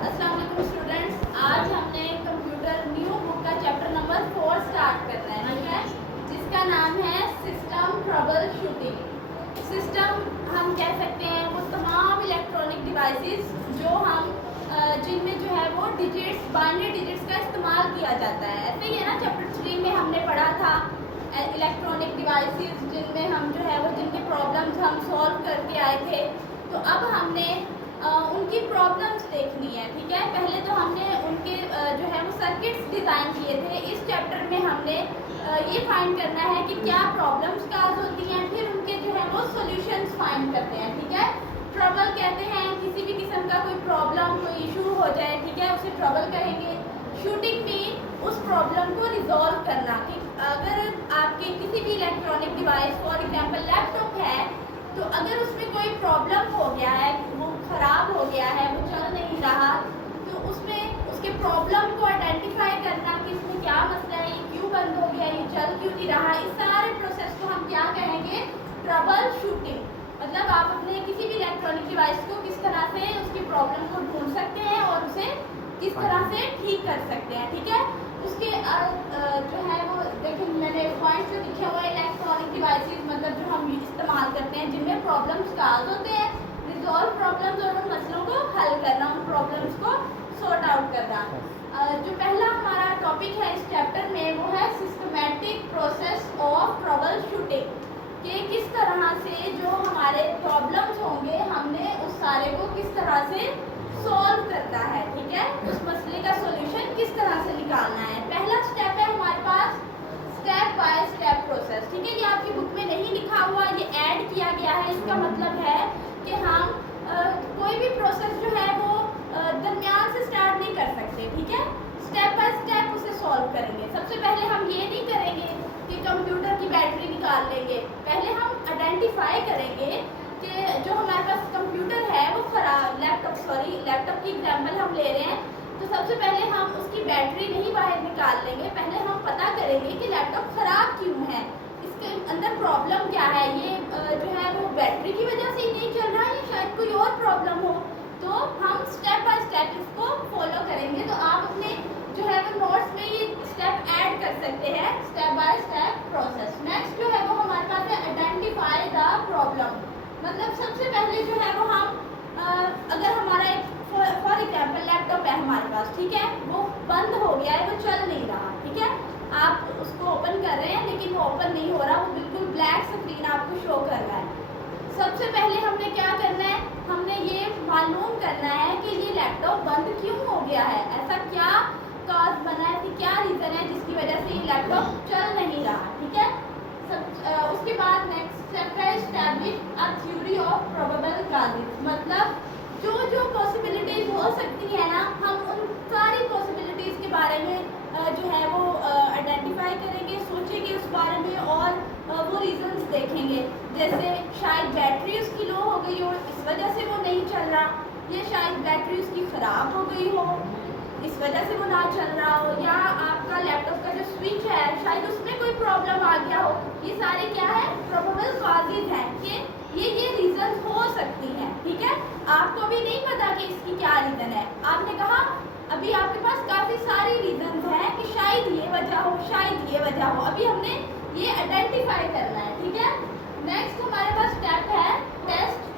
अस्सलाम वालेकुम स्टूडेंट्स, आज हमने कंप्यूटर न्यू बुक का चैप्टर नंबर 4 स्टार्ट करना है, ठीक है, जिसका नाम है सिस्टम ट्रबल शूटिंग। सिस्टम हम कह सकते हैं वो तमाम इलेक्ट्रॉनिक डिवाइसेस जो हम जिनमें जो है वो डिजिट्स, बाइनरी डिजिट्स का इस्तेमाल किया जाता है। ऐसे ही है ना, चैप्टर 3 में हमने पढ़ा था इलेक्ट्रॉनिक डिवाइसेस जिनमें हम जो है वो जिनके प्रॉब्लम्स हम सॉल्व करके आए थे। तो अब हमने उनकी प्रॉब्लम्स देखनी है, ठीक है। पहले तो हमने उनके जो है वो सर्किट्स डिज़ाइन किए थे। इस चैप्टर में हमने ये फाइंड करना है कि क्या प्रॉब्लम्स काज होती हैं, फिर उनके जो है वो सॉल्यूशंस फाइंड करते हैं, ठीक है। ट्रबल कहते हैं किसी भी किस्म का कोई प्रॉब्लम, कोई इशू हो जाए, ठीक है, उसे ट्रबल कहेंगे। शूटिंग भी उस प्रॉब्लम को रिजॉल्व करना, कि अगर आपके किसी भी electronic device, for example laptop है, तो अगर उसमें कोई प्रॉब्लम हो गया है, वो ख़राब हो गया है, वो चल नहीं रहा, तो उसमें उसके प्रॉब्लम को आइडेंटिफाई करना कि इसमें क्या मसला है, ये क्यों बंद हो गया, ये चल क्यों नहीं रहा, इस सारे प्रोसेस को हम क्या कहेंगे, ट्रबल शूटिंग। मतलब आप अपने किसी भी इलेक्ट्रॉनिक डिवाइस को किस तरह से उसकी प्रॉब्लम को ढूंढ सकते हैं और उसे किस तरह से ठीक कर सकते हैं, ठीक है। उसके जो है वो देखिए, मैंने पॉइंट जो लिखे हुए इलेक्ट्रॉनिक डिवाइसेस, मतलब जो हम इस्तेमाल करते हैं जिनमें प्रॉब्लम्स काज होते हैं, रिजॉल्व प्रॉब्लम्स और उन मसलों को हल करना, उन प्रॉब्लम्स को सॉर्ट आउट करना। जो पहला हमारा टॉपिक है इस चैप्टर में वो है systematic process of trouble shooting, कि किस तरह से जो हमारे प्रॉब्लम्स होंगे हमने उस सारे को किस तरह से सॉल्व करना है, ठीक है, उस मसले का सॉल्यूशन किस तरह से निकालना है। पहला स्टेप है हमारे पास स्टेप बाय स्टेप प्रोसेस, ठीक है। ये आपकी बुक में नहीं लिखा हुआ, ये ऐड किया गया है। इसका मतलब है कि हम कोई भी प्रोसेस जो है वो दरमियान से स्टार्ट नहीं कर सकते, ठीक है। स्टेप बाय स्टेप उसे सॉल्व करेंगे। सबसे पहले हम ये नहीं करेंगे कि कंप्यूटर की बैटरी निकाल लेंगे, पहले हम आइडेंटिफाई करेंगे कि जो हमारे पास कंप्यूटर है वो ख़राब, लैपटॉप की एग्जांपल हम ले रहे हैं, तो सबसे पहले हम उसकी बैटरी नहीं बाहर निकाल लेंगे, पहले हम पता करेंगे कि लैपटॉप ख़राब क्यों है, इसके अंदर प्रॉब्लम क्या है, ये जो है वो बैटरी की वजह से ही नहीं चल रहा है या शायद कोई और प्रॉब्लम हो। तो हम स्टेप बाय स्टेप इसको फॉलो करेंगे। तो आप अपने जो है वो नोट्स में ये स्टेप ऐड कर सकते हैं, step by step process. Next जो है वो हमारे पास है आइडेंटिफाई द प्रॉब्लम। मतलब सबसे पहले जो है वो हम अगर हमारा एक फॉर एग्जाम्पल लैपटॉप है हमारे पास, ठीक है, वो बंद हो गया है, वो चल नहीं रहा, ठीक है, आप उसको ओपन कर रहे हैं लेकिन वो ओपन नहीं हो रहा, वो बिल्कुल ब्लैक स्क्रीन आपको शो कर रहा है। सबसे पहले हमने क्या करना है, हमने ये मालूम करना है कि ये लैपटॉप बंद क्यों हो गया है, ऐसा क्या कॉज बना है, कि क्या रीज़न है जिसकी वजह से ये लैपटॉप चल नहीं रहा, ठीक है। उसके बाद नेक्स्ट स्टेप है establish a theory of probable causes. मतलब जो जो पॉसिबिलिटीज़ हो सकती है ना, हम उन सारी पॉसिबिलिटीज़ के बारे में जो है वो आइडेंटिफाई करेंगे, सोचेंगे उस बारे में और वो रीजंस देखेंगे। जैसे शायद बैटरी उसकी लो हो गई हो, इस वजह से वो नहीं चल रहा, या शायद बैटरी उसकी ख़राब हो गई हो, इस वजह से वो ना चल रहा हो, या आपका लैपटॉप का जो स्विच है शायद उसमें कोई प्रॉब्लम आ गया हो। ये सारे क्या है, प्रोबेबल कॉजेज हैं कि ये रीज़न हो सकती हैं, ठीक है। आपको भी नहीं पता कि इसकी क्या रीज़न है, आपने कहा अभी आपके पास काफ़ी सारी रीज़न हैं कि शायद ये वजह हो, शायद ये वजह हो, अभी हमने ये आइडेंटिफाई करना है, ठीक है। नेक्स्ट हमारे पास स्टेप है test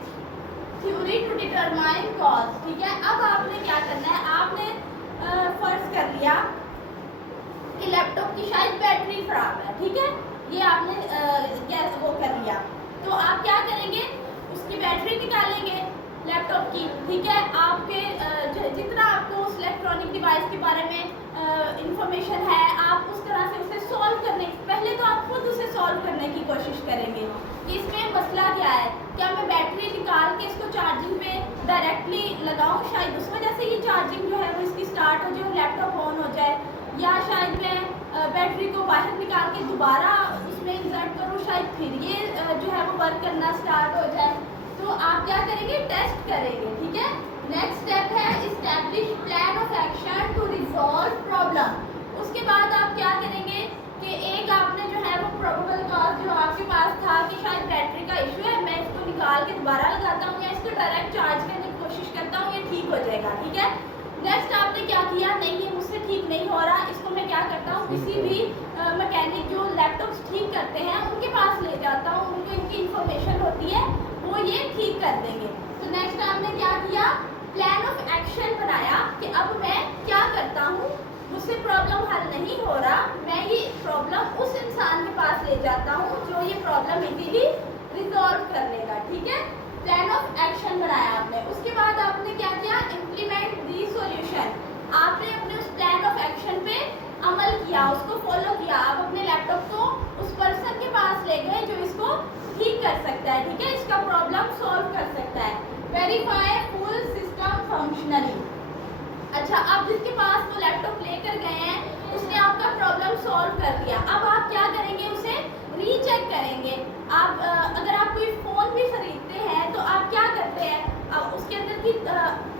theory to determine cause, ठीक है। अब आपने क्या करना है, आपने फर्ज कर लिया कि लैपटॉप की शायद बैटरी ख़राब है, ठीक है, ये आपने क्या वो कर लिया। तो आप क्या करेंगे, उसकी बैटरी निकालेंगे लैपटॉप की, ठीक है। आपके जितना आपको उस इलेक्ट्रॉनिक डिवाइस के बारे में इंफॉर्मेशन है, आप उस तरह से उसे सॉल्व करने, पहले तो आप खुद उसे सॉल्व करने की कोशिश करेंगे कि इसमें मसला क्या है, क्या मैं बैटरी निकाल के इसको चार्जिंग पे डायरेक्टली लगाऊं, शायद उस वजह से ये चार्जिंग जो है वो इसकी स्टार्ट हो जाए, लैपटॉप ऑन हो जाए, या शायद मैं बैटरी को बाहर निकाल के दोबारा उसमें इंसर्ट करूँ, शायद फिर ये जो है वो वर्क करना स्टार्ट हो जाए। तो आप क्या करेंगे, टेस्ट करेंगे, ठीक है। नेक्स्ट स्टेप है establish plan of action to resolve problem. उसके बाद आप क्या करेंगे कि एक आपने जो है वो प्रोबेबल कॉज जो आपके पास था कि शायद बैटरी का इशू है, मैं इसको निकाल के दोबारा लगाता हूँ या इसको डायरेक्ट चार्ज करने की कोशिश करता हूँ, ये ठीक हो जाएगा, ठीक है। आपने क्या किया, नहीं ये मुझसे ठीक नहीं हो रहा, इसको मैं क्या करता हूँ, किसी भी मैकेनिक जो लैपटॉप्स ठीक करते हैं उनके पास ले जाता हूँ, उनको इनकी इंफॉर्मेशन होती है, वो ये ठीक कर देंगे। तो नेक्स्ट हमने क्या किया, प्लान ऑफ एक्शन बनाया कि अब मैं क्या करता हूँ, मुझसे प्रॉब्लम हल नहीं हो रहा, मैं ये प्रॉब्लम उस इंसान के पास ले जाता हूँ जो ये प्रॉब्लम इजीली रिजॉल्व कर लेगा। ठीक है, प्लान ऑफ एक्शन बनाया आपने। उसके बाद आपने क्या किया, इम्प्लीमेंट दी सॉल्यूशन। आपने अपने उस प्लान ऑफ एक्शन पे अमल किया, उसको फॉलो किया। आप अपने लैपटॉप को उस पर्सन के पास ले गए जो इसको ठीक कर सकता है, ठीक है, इसका प्रॉब्लम सॉल्व कर सकता है। Verify full system functionally. अच्छा, आप जिसके पास वो लैपटॉप लेकर गए हैं उसने आपका प्रॉब्लम सॉल्व कर दिया, अब आप क्या करेंगे, उसे रीचेक करेंगे। आप अगर आप कोई फ़ोन भी खरीदते हैं तो आप क्या करते हैं, अब उसके अंदर की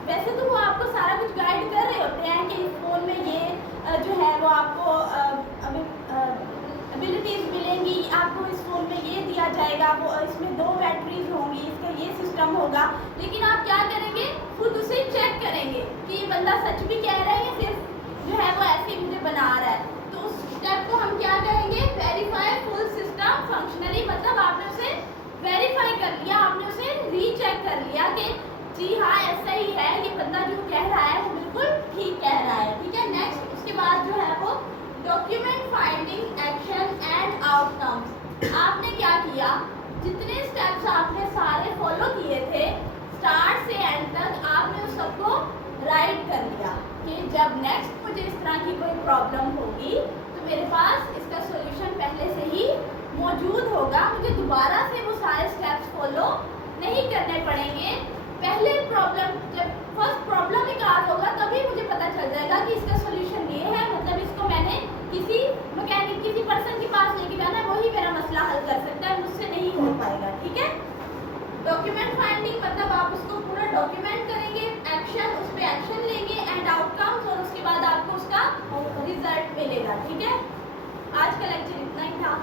वैसे तो वो आपको सारा कुछ गाइड कर रहे होते हैं कि इस फ़ोन में ये जो है वो आपको एबिलिटीज़ मिलेंगी, आपको इस फ़ोन में ये दिया जाएगा, वो इसमें 2 बैटरीज होंगी, इसका ये सिस्टम होगा। लेकिन आप क्या करेंगे, खुद उसे चेक करेंगे कि ये बंदा सच भी कह रहा है या सिर्फ जो है वो ऐसे मुझे बना रहा है। तो उस स्टेप को हम क्या कहेंगे, वेरीफाई फुल सिस्टम फंक्शनली। मतलब आपने उसे वेरीफाई कर लिया, आपने उसे रीचेक कर लिया कि जी हाँ ऐसा ही है, ये बंदा जो कह रहा है वो बिल्कुल ठीक कह रहा है। ठीक है, नेक्स्ट उसके बाद जो है वो document finding action and outcomes. आपने क्या किया, जितने स्टेप्स आपने सारे फॉलो किए थे स्टार्ट से एंड तक, आपने उस सबको राइट कर लिया कि जब नेक्स्ट मुझे इस तरह की कोई प्रॉब्लम होगी तो मेरे पास इसका सॉल्यूशन पहले से ही मौजूद होगा, मुझे दोबारा से वो सारे स्टेप्स फॉलो नहीं करने पड़ेंगे। पहले प्रॉब्लम, जब फर्स्ट प्रॉब्लम निकाल होगा तभी मुझे पता चल जाएगा कि इसका सॉल्यूशन ये है, मतलब इसको मैंने किसी मैकेनिक, किसी पर्सन के पास लेके जाना है, वही मेरा मसला हल कर सकता है, मुझसे नहीं हो पाएगा। ठीक है, डॉक्यूमेंट फाइंडिंग मतलब आप उसको पूरा डॉक्यूमेंट करेंगे, एक्शन, उस पर एक्शन लेंगे एंड आउटकम्स, और उसके बाद आपको उसका रिजल्ट मिलेगा। ठीक है, आज का लेक्चर इतना ही था।